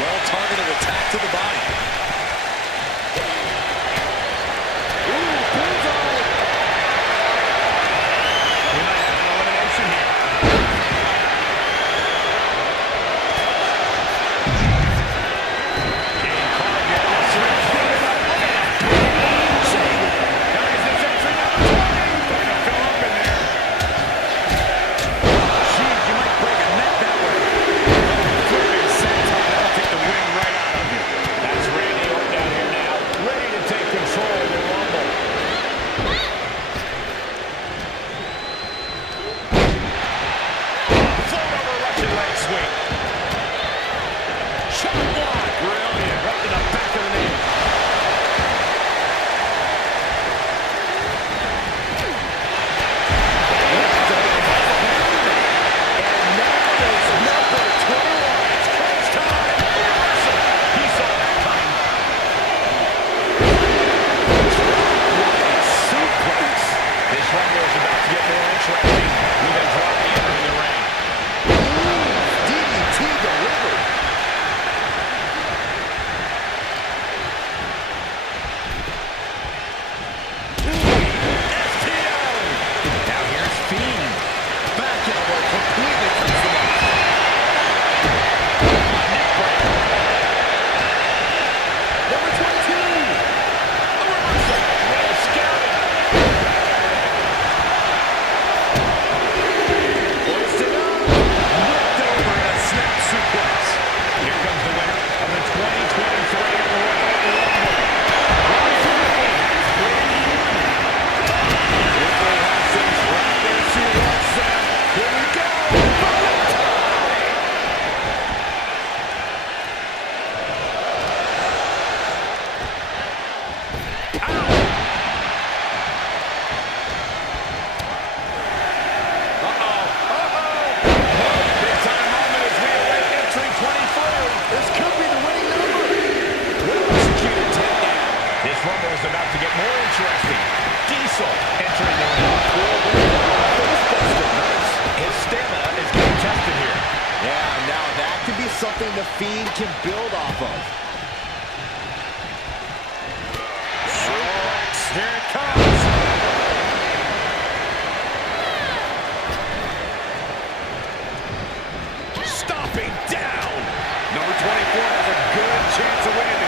well-targeted attack to the body. We might have an elimination here. Getting caught again. Guys, this entry number 20. Starting to fill up in there. Jeez, you might break a neck that way. Flipping senton, that'll take the wind right out of you. That's Randy Orton out here now, ready to take control of the Rumble. Float over Russian leg sweep. Shot block. Brilliant. Right to the back of the knee. And now it's number 21. It's crunch time. Reversal. He saw that coming. Suplex. This Rumble is about to get more interesting with Andrade entering the ring. DDT delivered. Now here's Fiend. Back elbow completely cuts them off. Number 22. A reversal. Well scouted. Hoisted up. Whipped over in a snap suplex. Here comes the winner of the 2023 Royal Rumble. Ripley has things right where she wants them. Here we go. Big time moment as we await entry 23. This could be the winning number. Well executed takedown. This Rumble is about to get more interesting. Diesel entering the ring. His stamina is getting tested here. Yeah, now that could be something the Fiend can build off of. Here it comes. Stomping down. Number 24 has a good chance of winning